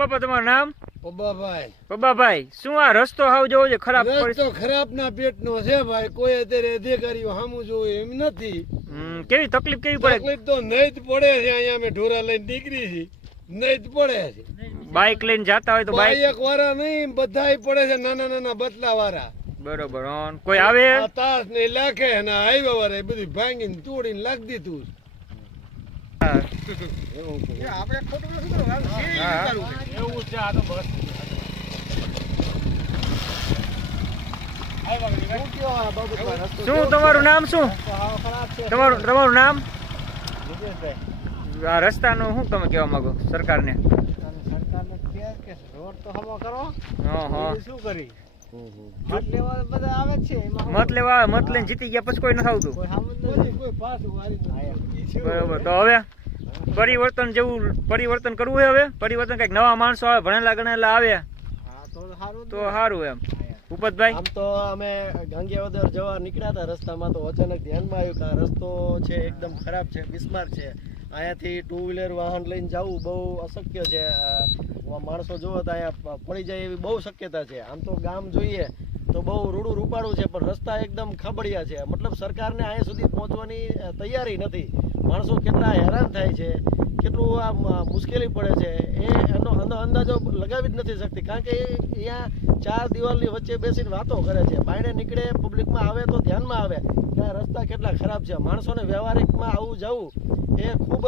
બાપા તમારું નામ? પબ્બાભાઈ. પબ્બાભાઈ, શું આ રસ્તો હાવ જોવો છે ખરાબ? રસ્તો ખરાબ ના પેટનો છે ભાઈ. કોઈ અત્યારે અધિકારીઓ સામું જોવે એમ નથી. કેવી તકલીફ કેવી પડે? તકલીફ તો નહીં જ પડે છે. અહીંયા અમે ઢોરા લઈને નીકળી છે, નહીં જ પડે છે. બાઇક લઈને જાતા હોય તો બાઈક વાળા નહીં, બધાય પડે છે, નાના નાના બતલા વાળા. બરોબર. કોઈ આવે તાસ ને લાખે અને હાઈવે વાળા બધું ભાંગીને તોડીને લાગી દીધું. શું તમારું નામ? શું તમારું નામ? આ રસ્તાનું શું તમે કહેવા માંગો સરકારને? મત લેવા મત લઈને જીતી ગયા પછી કોઈ નથી આવતું. બરોબર. તો હવે પરિવર્તન જેવું પરિવર્તન કરવું હોય. હવે પરિવર્તન કઈક નવા માણસો આવે, ભણેલા ગણેલા આવે તો સારું એમ. ભૂપતભાઈ, આમ તો અમે ગાંગિયાવદર જવા નીકળ્યા હતા, રસ્તામાં તો અચાનક ધ્યાનમાં આવ્યું કે આ રસ્તો છે એકદમ ખરાબ છે, બિસ્માર છે. અહીંયાથી ટુ વ્હીલર વાહન લઈને જવું બહુ અશક્ય છે. માણસો જોવો તો અહીંયા પડી જાય એવી બહુ શક્યતા છે. આમ તો ગામ જોઈએ તો બહુ રૂડું રૂપાળું છે, પણ રસ્તા એકદમ ખબડિયા છે. મતલબ સરકારને અહીંયા સુધી પહોંચવાની તૈયારી નથી. માણસો કેટલા હેરાન થાય છે, કેટલું આ મુશ્કેલી પડે છે એનો અંદાજો લગાવી જ નથી શકતી. કારણ કે અહીંયા ચાર દિવાલની વચ્ચે બેસીને વાતો કરે છે. બાયણે નીકળે, પબ્લિકમાં આવે તો ધ્યાનમાં આવે કે આ રસ્તા કેટલા ખરાબ છે. માણસોને વ્યવહારિકમાં આવું જવું એ ખૂબ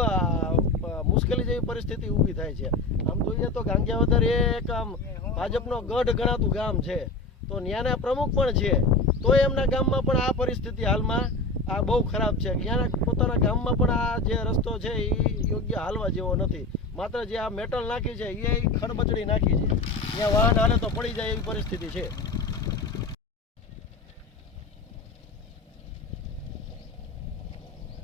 મુશ્કેલી જેવી પરિસ્થિતિ ઊભી થાય છે. આમ જોઈએ તો ગાંગિયાવદર એ એક આમ ભાજપનો ગઢ ગણાતું ગામ છે, તો ત્યાંના પ્રમુખ પણ છે, તો એમના ગામમાં પણ આ પરિસ્થિતિ હાલમાં આ બહુ ખરાબ છે. ત્યાંના પોતાના ગામમાં પણ આ જે રસ્તો છે એ યોગ્ય હાલવા જેવો નથી. માત્ર જે આ મેટલ નાખી છે એ ખડબચડી નાખી છે, ત્યાં વાહન હાલે તો પડી જાય એવી પરિસ્થિતિ છે.